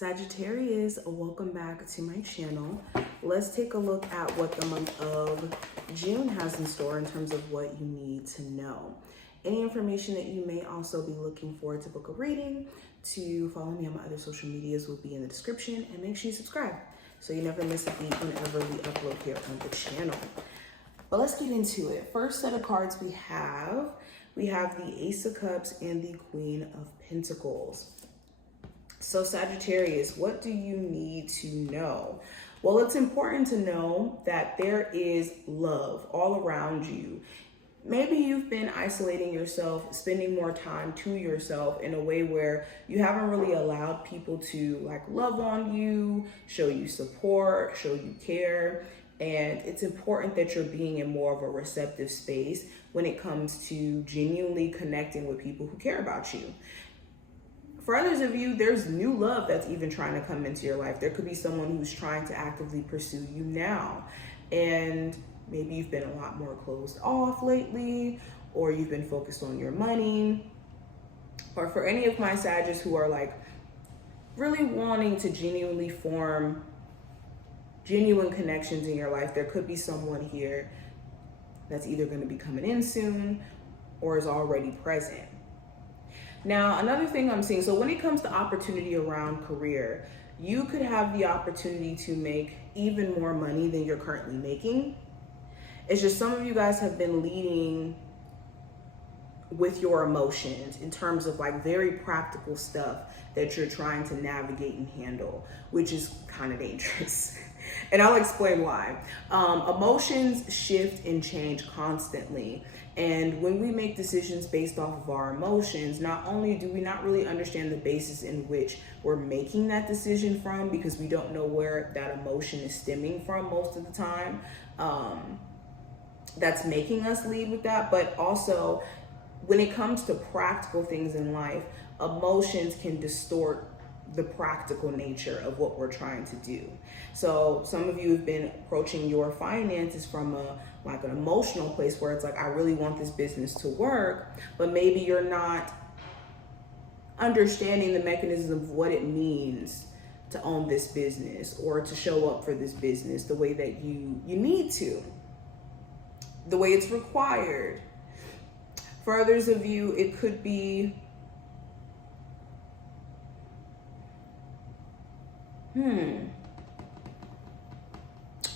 Sagittarius, welcome back to my channel. Let's take a look at what the month of June has in store in terms of what you need to know. Any information that you may also be looking for to book a reading, to follow me on my other social medias will be in the description, and make sure you subscribe so you never miss a beat whenever we upload here on the channel. But let's get into it. First set of cards we have the Ace of Cups and the Queen of Pentacles. So Sagittarius, what do you need to know? Well, it's important to know that there is love all around you. Maybe you've been isolating yourself, spending more time to yourself in a way where you haven't really allowed people to love on you, show you support, show you care. And it's important that you're being in more of a receptive space when it comes to genuinely connecting with people who care about you. For others of you, there's new love that's even trying to come into your life. There could be someone who's trying to actively pursue you now. And maybe you've been a lot more closed off lately, or you've been focused on your money. Or for any of my Sagittarius who are really wanting to genuinely form genuine connections in your life, there could be someone here that's either going to be coming in soon or is already present. Now, another thing I'm seeing, so when it comes to opportunity around career, you could have the opportunity to make even more money than you're currently making. It's just some of you guys have been leading with your emotions in terms of very practical stuff that you're trying to navigate and handle, which is kind of dangerous. And I'll explain why. Emotions shift and change constantly. And when we make decisions based off of our emotions, not only do we not really understand the basis in which we're making that decision from, because we don't know where that emotion is stemming from most of the time, that's making us lead with that. But also, when it comes to practical things in life, emotions can distort the practical nature of what we're trying to do. So some of you have been approaching your finances from an emotional place where it's I really want this business to work, but maybe you're not understanding the mechanism of what it means to own this business or to show up for this business the way that you need to, the way it's required. For others of you, it could be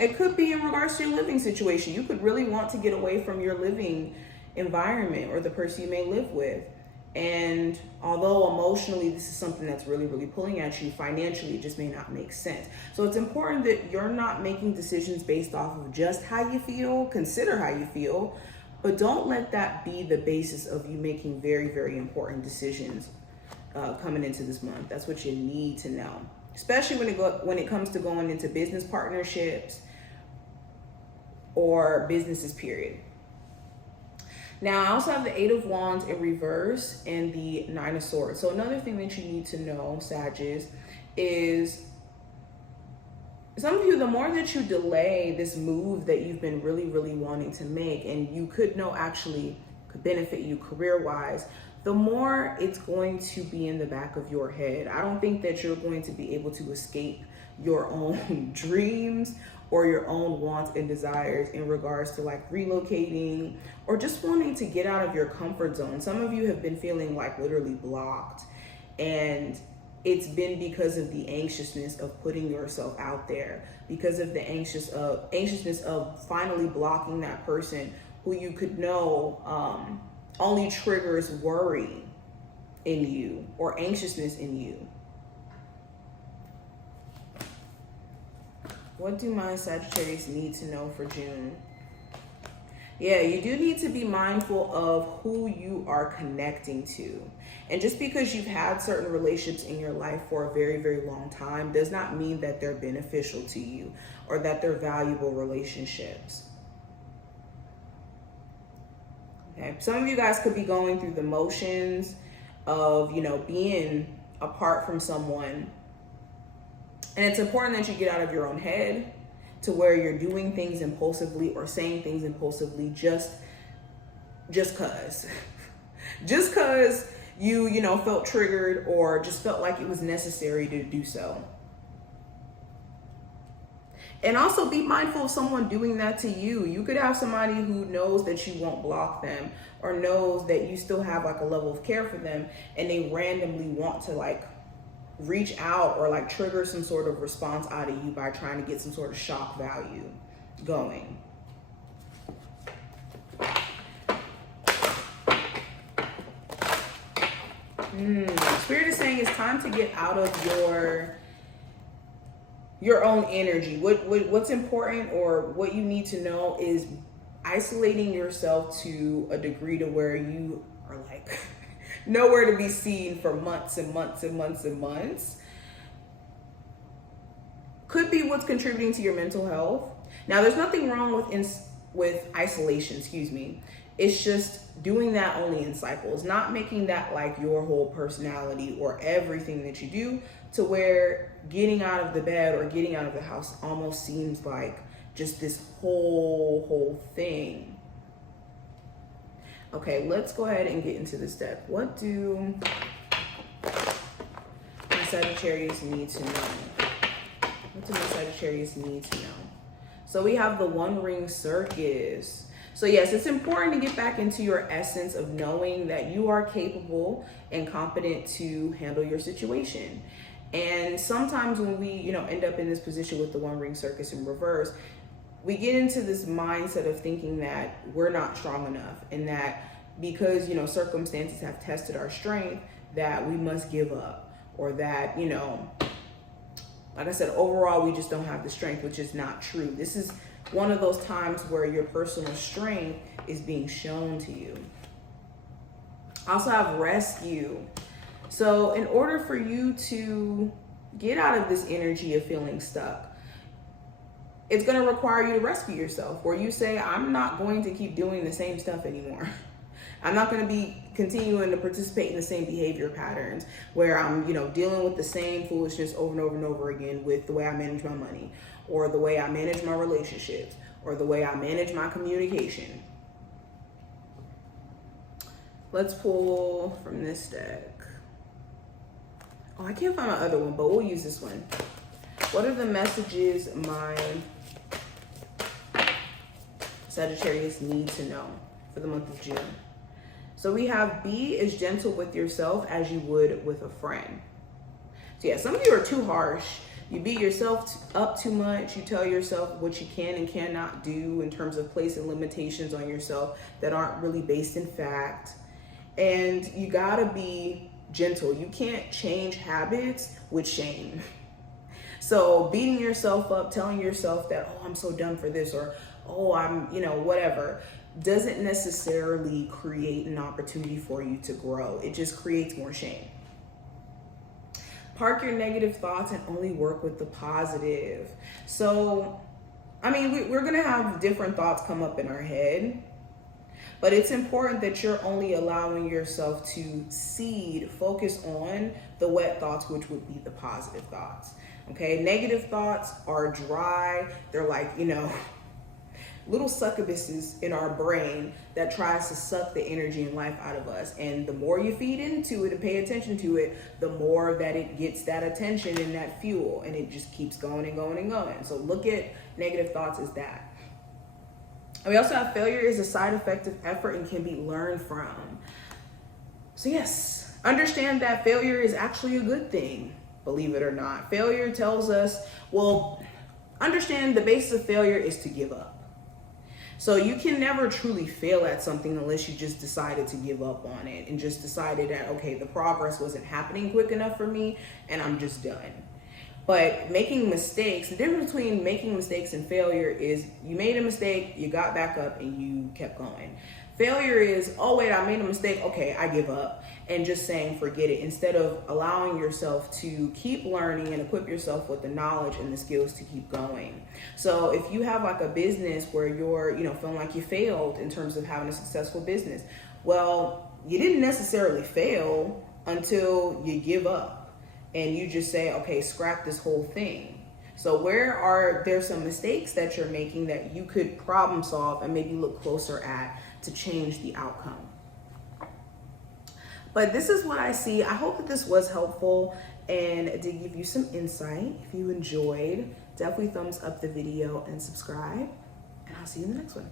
it could be in regards to your living situation. You could really want to get away from your living environment or the person you may live with. And although emotionally this is something that's really, really pulling at you, financially it just may not make sense. So it's important that you're not making decisions based off of just how you feel. Consider how you feel, but don't let that be the basis of you making very, very important decisions coming into this month. That's what you need to know, especially when it comes to going into business partnerships or businesses, period. Now, I also have the Eight of Wands in reverse and the Nine of Swords. So another thing that you need to know, Sagittarius, is some of you, the more that you delay this move that you've been really, really wanting to make, and you could know actually could benefit you career-wise, the more it's going to be in the back of your head. I don't think that you're going to be able to escape your own dreams or your own wants and desires in regards to relocating or just wanting to get out of your comfort zone. Some of you have been feeling literally blocked, and it's been because of the anxiousness of putting yourself out there, because of the anxiousness of finally blocking that person who you could know only triggers worry in you or anxiousness in you. What do my Sagittarius need to know for June? Yeah, you do need to be mindful of who you are connecting to. And just because you've had certain relationships in your life for a very, very long time does not mean that they're beneficial to you or that they're valuable relationships. Okay. Some of you guys could be going through the motions of, being apart from someone. And it's important that you get out of your own head to where you're doing things impulsively or saying things impulsively just cause. Just cause you know, felt triggered or just felt like it was necessary to do so. And also be mindful of someone doing that to you. You could have somebody who knows that you won't block them or knows that you still have like a level of care for them, and they randomly want to like reach out or like trigger some sort of response out of you by trying to get some sort of shock value going. Spirit is saying it's time to get out of your own energy. What's important or what you need to know is isolating yourself to a degree to where you are like nowhere to be seen for months and months and months and months. Could be what's contributing to your mental health. Now, there's nothing wrong with isolation, excuse me. It's just doing that only in cycles, not making that like your whole personality or everything that you do, to where getting out of the bed or getting out of the house almost seems like just this whole thing. Okay, let's go ahead and get into this deck. What do my Sagittarius need to know? What do my Sagittarius need to know? So we have the One Ring Circus. So yes, it's important to get back into your essence of knowing that you are capable and competent to handle your situation. And sometimes when we, you know, end up in this position with the One Ring Circus in reverse, we get into this mindset of thinking that we're not strong enough, and that because, you know, circumstances have tested our strength, that we must give up, or that, you know, like I said, overall, we just don't have the strength, which is not true. This is one of those times where your personal strength is being shown to you. I also have rescue. So in order for you to get out of this energy of feeling stuck, it's going to require you to rescue yourself, where you say, I'm not going to keep doing the same stuff anymore. I'm not going to be continuing to participate in the same behavior patterns where I'm, you know, dealing with the same foolishness over and over and over again with the way I manage my money, or the way I manage my relationships, or the way I manage my communication. Let's pull from this deck. Oh, I can't find my other one, but we'll use this one. What are the messages my Sagittarius need to know for the month of June? So we have be as gentle with yourself as you would with a friend. So yeah, some of you are too harsh. You beat yourself up too much. You tell yourself what you can and cannot do in terms of placing limitations on yourself that aren't really based in fact. And you gotta be gentle. You can't change habits with shame. So beating yourself up, telling yourself that, oh, I'm so done for this, or, oh, I'm, you know, whatever, doesn't necessarily create an opportunity for you to grow. It just creates more shame. Park your negative thoughts and only work with the positive. So, I mean, we're going to have different thoughts come up in our head, but it's important that you're only allowing yourself to focus on the wet thoughts, which would be the positive thoughts. Okay, negative thoughts are dry. They're like, you know, little succubuses in our brain that tries to suck the energy and life out of us. And the more you feed into it and pay attention to it, the more that it gets that attention and that fuel, and it just keeps going and going and going. So look at negative thoughts as that. And we also have failure is a side effect of effort and can be learned from. So yes, understand that failure is actually a good thing, believe it or not. Failure tells us, well, understand the basis of failure is to give up. So you can never truly fail at something unless you just decided to give up on it and just decided that, okay, the progress wasn't happening quick enough for me and I'm just done. But making mistakes, the difference between making mistakes and failure is you made a mistake, you got back up and you kept going. Failure is, oh wait, I made a mistake, okay, I give up, and just saying forget it, instead of allowing yourself to keep learning and equip yourself with the knowledge and the skills to keep going. So if you have like a business where you're, you know, feeling like you failed in terms of having a successful business, well, you didn't necessarily fail until you give up and you just say, okay, scrap this whole thing. So where are there some mistakes that you're making that you could problem solve and maybe look closer at to change the outcome? But this is what I see. I hope that this was helpful and did give you some insight. If you enjoyed, definitely thumbs up the video and subscribe. And I'll see you in the next one.